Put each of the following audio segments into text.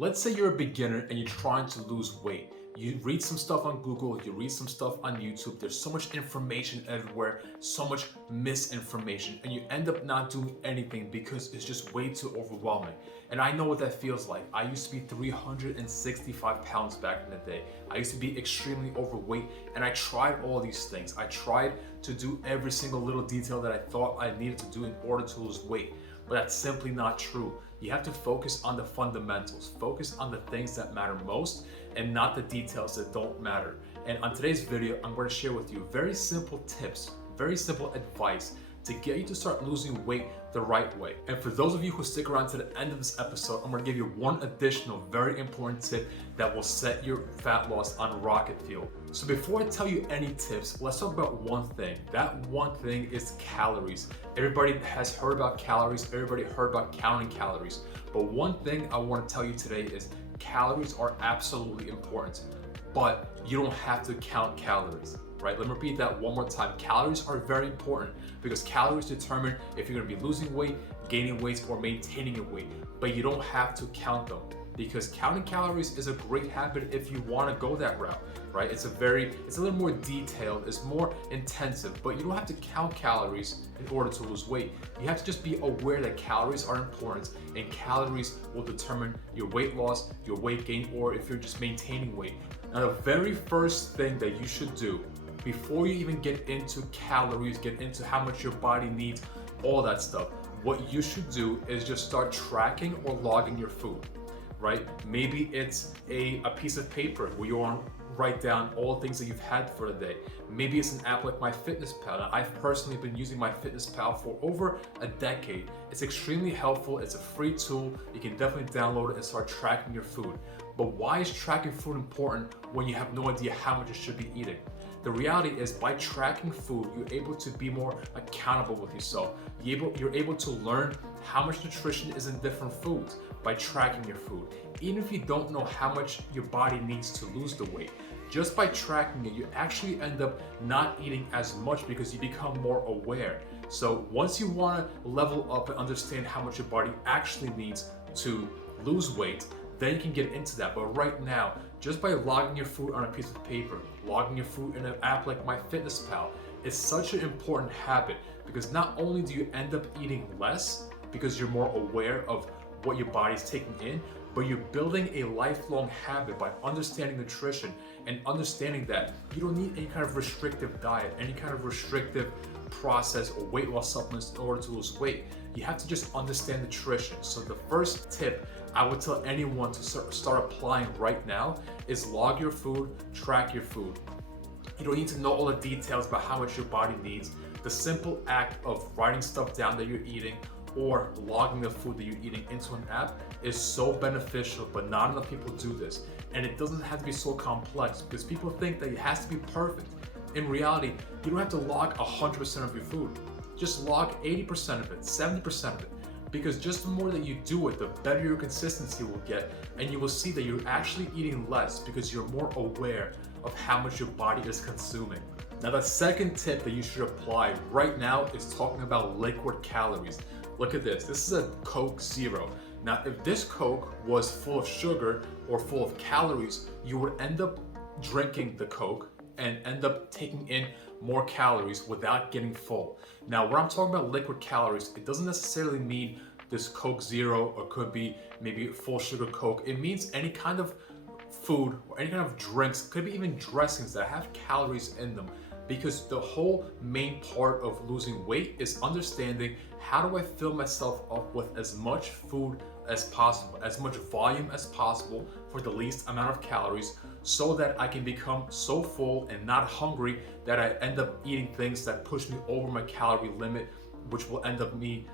Let's say you're a beginner and you're trying to lose weight. You read some stuff on Google, you read some stuff on YouTube. There's so much information everywhere, so much misinformation, and you end up not doing anything because it's just way too overwhelming. And I know what that feels like. I used to be 365 pounds back in the day. I used to be extremely overweight, and I tried all these things. I tried to do every single little detail that I thought I needed to do in order to lose weight. But that's simply not true. You have to focus on the fundamentals, focus on the things that matter most and not the details that don't matter. And on today's video, I'm going to share with you very simple tips, very simple advice to get you to start losing weight the right way. And for those of you who stick around to the end of this episode, I'm going to give you one additional very important tip that will set your fat loss on rocket fuel. So before I tell you any tips, let's talk about one thing. That one thing is calories. Everybody has heard about calories, everybody heard about counting calories. But one thing I want to tell you today is calories are absolutely important, but you don't have to count calories. Right? Let me repeat that one more time. Calories are very important because calories determine if you're going to be losing weight, gaining weight, or maintaining your weight. But you don't have to count them because counting calories is a great habit if you want to go that route, right? It's a little more detailed, it's more intensive, but you don't have to count calories in order to lose weight. You have to just be aware that calories are important and calories will determine your weight loss, your weight gain, or if you're just maintaining weight. Now, the very first thing that you should do before you even get into calories, get into how much your body needs, all that stuff, what you should do is just start tracking or logging your food, right? Maybe it's a piece of paper where you want to write down all the things that you've had for the day. Maybe it's an app like MyFitnessPal. Now, I've personally been using MyFitnessPal for over a decade. It's extremely helpful. It's a free tool. You can definitely download it and start tracking your food. But why is tracking food important when you have no idea how much you should be eating? The reality is by tracking food, you're able to be more accountable with yourself. You're able to learn how much nutrition is in different foods by tracking your food. Even if you don't know how much your body needs to lose the weight, just by tracking it, you actually end up not eating as much because you become more aware. So once you want to level up and understand how much your body actually needs to lose weight, then you can get into that. But right now, just by logging your food on a piece of paper, logging your food in an app like MyFitnessPal, it's such an important habit because not only do you end up eating less because you're more aware of what your body's taking in, but you're building a lifelong habit by understanding nutrition and understanding that you don't need any kind of restrictive diet, any kind of restrictive process or weight loss supplements in order to lose weight. You have to just understand nutrition. So the first tip I would tell anyone to start applying right now is log your food, track your food. You don't need to know all the details about how much your body needs. The simple act of writing stuff down that you're eating or logging the food that you're eating into an app is so beneficial, but not enough people do this. And it doesn't have to be so complex because people think that it has to be perfect. In reality, you don't have to log 100% of your food. Just log 80% of it, 70% of it. Because just the more that you do it, the better your consistency will get, and you will see that you're actually eating less because you're more aware of how much your body is consuming. Now, the second tip that you should apply right now is talking about liquid calories. Look at this. This is a Coke Zero. Now, if this Coke was full of sugar or full of calories, you would end up drinking the Coke and end up taking in more calories without getting full. Now, when I'm talking about liquid calories, it doesn't necessarily mean this Coke Zero or could be maybe full sugar Coke. It means any kind of food or any kind of drinks, could be even dressings that have calories in them. Because the whole main part of losing weight is understanding how do I fill myself up with as much food as possible, as much volume as possible for the least amount of calories, so that I can become so full and not hungry that I end up eating things that push me over my calorie limit, which will end up me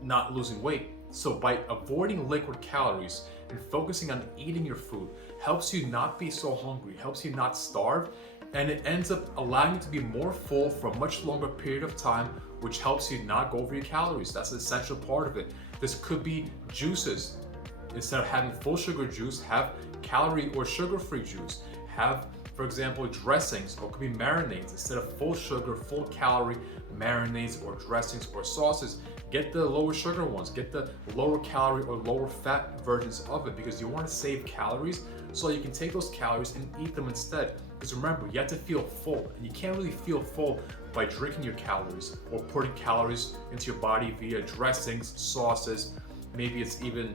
not losing weight. So by avoiding liquid calories and focusing on eating your food helps you not be so hungry, helps you not starve, and it ends up allowing you to be more full for a much longer period of time, which helps you not go over your calories. That's an essential part of it. This could be juices. Instead of having full sugar juice, have calorie or sugar-free juice. Have, for example, dressings, or it could be marinades. Instead of full sugar, full calorie marinades or dressings or sauces, Get the lower sugar ones, get the lower calorie or lower fat versions of it, because you want to save calories so you can take those calories and eat them instead. Because remember, you have to feel full, and you can't really feel full by drinking your calories or putting calories into your body via dressings, sauces, maybe it's even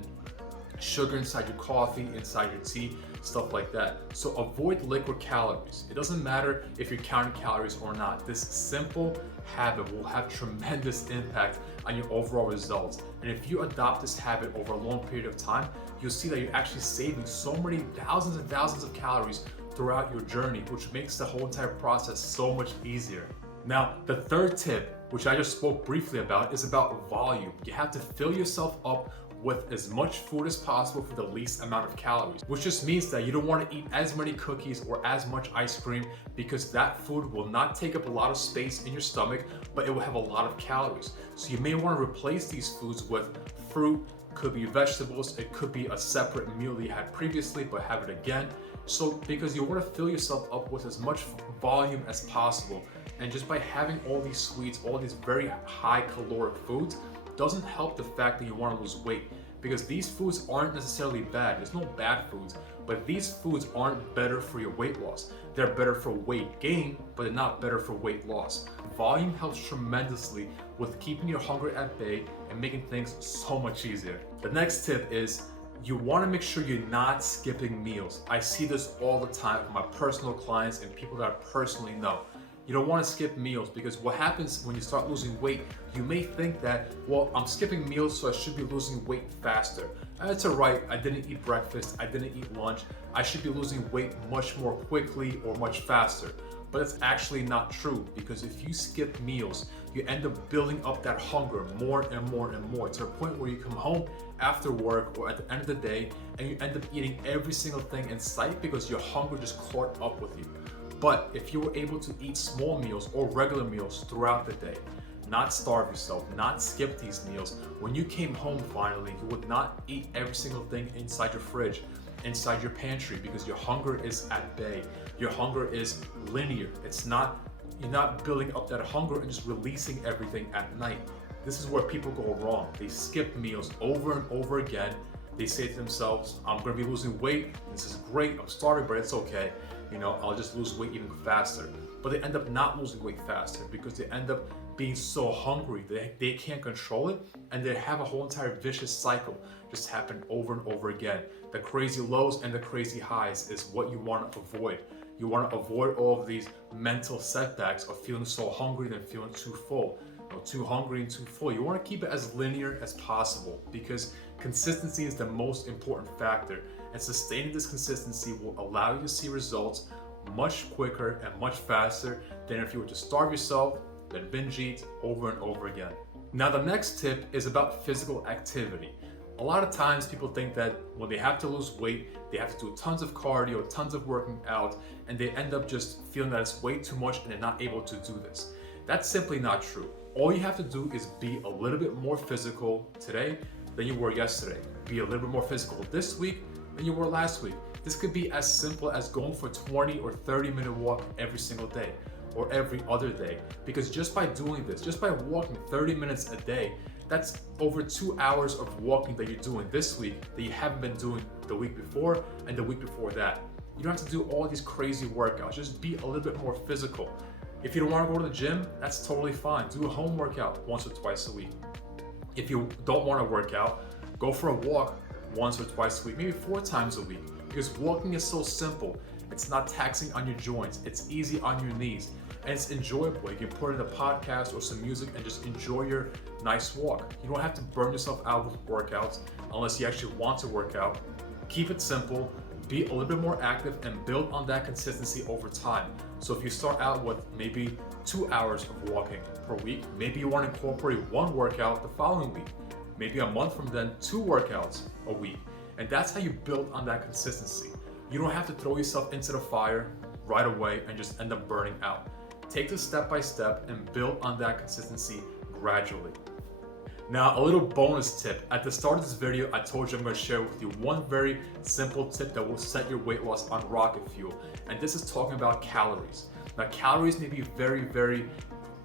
sugar inside your coffee, inside your tea, stuff like that. So avoid liquid calories. It doesn't matter if you're counting calories or not. This simple habit will have tremendous impact on your overall results. And if you adopt this habit over a long period of time, you'll see that you're actually saving so many thousands and thousands of calories throughout your journey, which makes the whole entire process so much easier. Now, the third tip, which I just spoke briefly about, is about volume. You have to fill yourself up with as much food as possible for the least amount of calories, which just means that you don't want to eat as many cookies or as much ice cream, because that food will not take up a lot of space in your stomach, but it will have a lot of calories. So you may want to replace these foods with fruit, could be vegetables, it could be a separate meal that you had previously, but have it again. So because you want to fill yourself up with as much volume as possible, and just by having all these sweets, all these very high caloric foods, doesn't help the fact that you want to lose weight, because these foods aren't necessarily bad. There's no bad foods, but these foods aren't better for your weight loss. They're better for weight gain, but they're not better for weight loss. Volume helps tremendously with keeping your hunger at bay and making things so much easier. The next tip is you want to make sure you're not skipping meals. I see this all the time with my personal clients and people that I personally know. You don't want to skip meals, because what happens when you start losing weight, you may think that, well, I'm skipping meals, so I should be losing weight faster. That's alright, I didn't eat breakfast, I didn't eat lunch, I should be losing weight much more quickly or much faster. But it's actually not true, because if you skip meals, you end up building up that hunger more and more and more, to a point where you come home after work or at the end of the day and you end up eating every single thing in sight because your hunger just caught up with you. But if you were able to eat small meals or regular meals throughout the day, not starve yourself, not skip these meals, when you came home finally, you would not eat every single thing inside your fridge, inside your pantry, because your hunger is at bay. Your hunger is linear. You're not building up that hunger and just releasing everything at night. This is where people go wrong. They skip meals over and over again. They say to themselves, I'm gonna be losing weight. This is great, I'm starving, but it's okay. I'll just lose weight even faster. But they end up not losing weight faster because they end up being so hungry they can't control it, and they have a whole entire vicious cycle just happen over and over again. The crazy lows and the crazy highs is what you want to avoid. You want to avoid all of these mental setbacks of feeling so hungry then feeling too full, too hungry and too full. You want to keep it as linear as possible, because consistency is the most important factor, and sustaining this consistency will allow you to see results much quicker and much faster than if you were to starve yourself, then binge eat over and over again. Now the next tip is about physical activity. A lot of times people think that when they have to lose weight, they have to do tons of cardio, tons of working out, and they end up just feeling that it's way too much and they're not able to do this. That's simply not true. All you have to do is be a little bit more physical today than you were yesterday. Be a little bit more physical this week than you were last week. This could be as simple as going for a 20 or 30-minute walk every single day or every other day. Because just by doing this, just by walking 30 minutes a day, that's over 2 hours of walking that you're doing this week that you haven't been doing the week before and the week before that. You don't have to do all these crazy workouts. Just be a little bit more physical. If you don't want to go to the gym, that's totally fine. Do a home workout once or twice a week. If you don't want to work out, go for a walk once or twice a week, maybe 4 times a week. Because walking is so simple. It's not taxing on your joints. It's easy on your knees. And it's enjoyable. You can put in a podcast or some music and just enjoy your nice walk. You don't have to burn yourself out with workouts unless you actually want to work out. Keep it simple, be a little bit more active, and build on that consistency over time. So if you start out with maybe 2 hours of walking per week, maybe you want to incorporate 1 workout the following week. Maybe a month from then, 2 workouts a week. And that's how you build on that consistency. You don't have to throw yourself into the fire right away and just end up burning out. Take this step by step and build on that consistency gradually. Now, a little bonus tip. At the start of this video, I told you I'm going to share with you one very simple tip that will set your weight loss on rocket fuel. And this is talking about calories. Now, calories may be very, very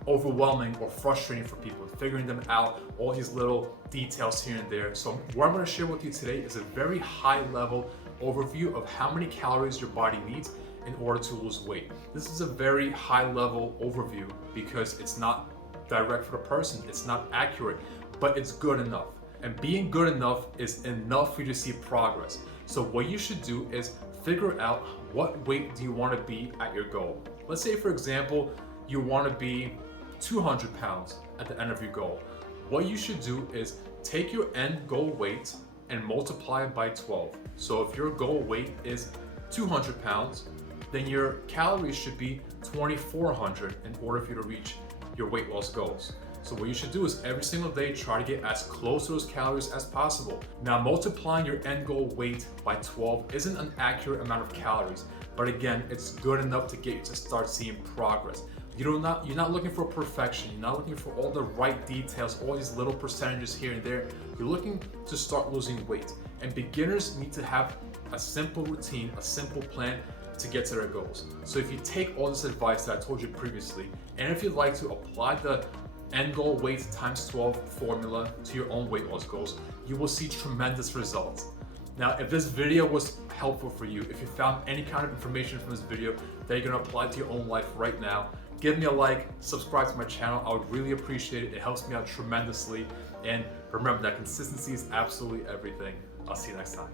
overwhelming or frustrating for people, figuring them out, all these little details here and there. So what I'm gonna share with you today is a very high level overview of how many calories your body needs in order to lose weight. This is a very high level overview because it's not direct for the person, it's not accurate, but it's good enough. And being good enough is enough for you to see progress. So what you should do is figure out what weight do you want to be at your goal. Let's say, for example, you want to be 200 pounds at the end of your goal. What you should do is take your end goal weight and multiply it by 12. So if your goal weight is 200 pounds, then your calories should be 2,400 in order for you to reach your weight loss goals. So what you should do is every single day try to get as close to those calories as possible. Now, multiplying your end goal weight by 12 isn't an accurate amount of calories, but again, it's good enough to get you to start seeing progress. You're not looking for perfection. You're not looking for all the right details, all these little percentages here and there. You're looking to start losing weight. And beginners need to have a simple routine, a simple plan to get to their goals. So if you take all this advice that I told you previously, and if you'd like to apply the end goal weight times 12 formula to your own weight loss goals, you will see tremendous results. Now, if this video was helpful for you, if you found any kind of information from this video that you're gonna apply to your own life right now, give me a like, subscribe to my channel. I would really appreciate it. It helps me out tremendously. And remember that consistency is absolutely everything. I'll see you next time.